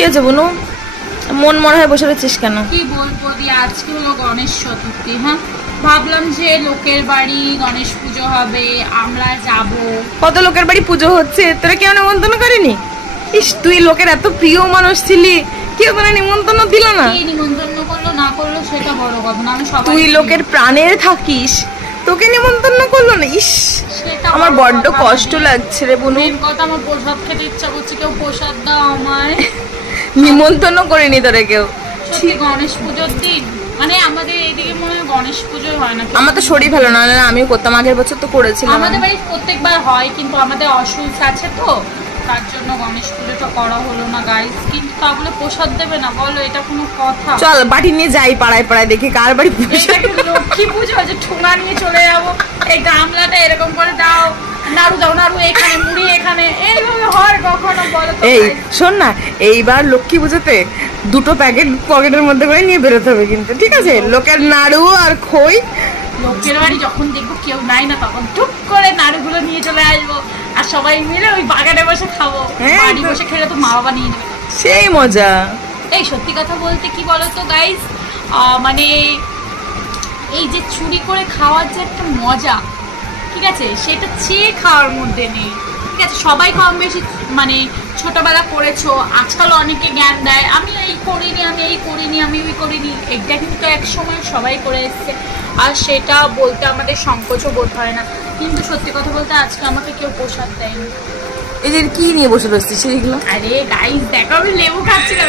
কি আছে বনু, মন মনে হয় বসে রয়েছিস কেন? কি বলবো দি, আজকে হলো গণেশ চতুর্থী। হ্যাঁ, ভাবলাম যে লোকের বাড়ি গণেশ পুজো হবে, আমরা যাব। কত লোকের বাড়ি পুজো হচ্ছে, তোরা কেউ নিমন্ত্রণ করেনি? ইস, তুই লোকের এত প্রিয় মানুষ ছিলি, কেউ তোরা নিমন্ত্রণ দিল না? কে নিমন্ত্রণ করলো না করলো সেটা বড় কথা না, আমি সবাই। তুই লোকের প্রাণে থাকিস, তোকে নিমন্ত্রণ করলো না? ইস, আমার বড্ড কষ্ট লাগছে রে বনু। কথা, আমার প্রসাদ খেতে ইচ্ছা করছে, কেউ প্রসাদ দাও আমায়। নিমন্ত্রণ করেনি তোরে কেউ? সত্যি গণেশ পুজোর দিন, মানে আমাদের এইদিকে মনে হয় গণেশ পুজোই হয় না। আমার তো শরীর ভালো না, আমিও করতাম, আগের বছর তো করেছিলাম। আমাদের বাড়ি প্রত্যেকবার হয়, কিন্তু আমাদের অসুখ আছে তো, তার জন্য গণেশ পুজোটা করা হলো না গাইস। কিন্তু তা বলে প্রসাদ দেবে না বলো, এটা কোনো কথা? চল বাটি নিয়ে যাই পাড়ায় পাড়ায়, দেখি কার বাড়ি পুজো। লক্ষ্মী পুজো যে ঠোঙা নিয়ে চলে যাবো, এই গামলাটা এরকম করে দাও, নাড়ু দাও, নাড়ু এখানে, মুড়ি এখানে, এইভাবে হয় কখনো বলো? এই শোন না, এইবার লক্ষ্মী পুজোতে 2টো প্যাকেট পকেটের মধ্যে করে নিয়ে বেরোতে হবে কিন্তু, ঠিক আছে? লোকের নাড়ু আর খই। লোকের বাড়ি যখন দেখবো কেউ নাই না, তখন টুক করে নাড়ুগুলো নিয়ে চলে আসবো, আর সবাই মিলে ওই বাগানে বসে খাবো। বাড়ি বসে খেলে তো মা বাবা নিয়ে নেবে, সেই মজা। এই সত্যি কথা বলতে কি বলতো গাইস, মানে এই যে চুরি করে খাওয়ার যে একটা মজা, ঠিক আছে, সেটা চেয়ে খাওয়ার মধ্যে নেই। ঠিক আছে, সবাই কম বেশি মানে ছোটবেলা করেছো, আজকাল অনেকে জ্ঞান দেয় আমি এই করিনি, আমি এই করিনি, আমি ওই করিনি। এটা কিন্তু এক সময় সবাই করে এসছে, আর সেটা বলতে আমাদের সংকোচও বোধ হয় না। কিন্তু সত্যি কথা বলতে আজকে আমাকে কেউ প্রসাদ দেয়নি। এই যে কি নিয়ে বসে রয়েছিস সেইগুলো? আরে গাইস দেখো, আমি লেবু খাচ্ছিলাম,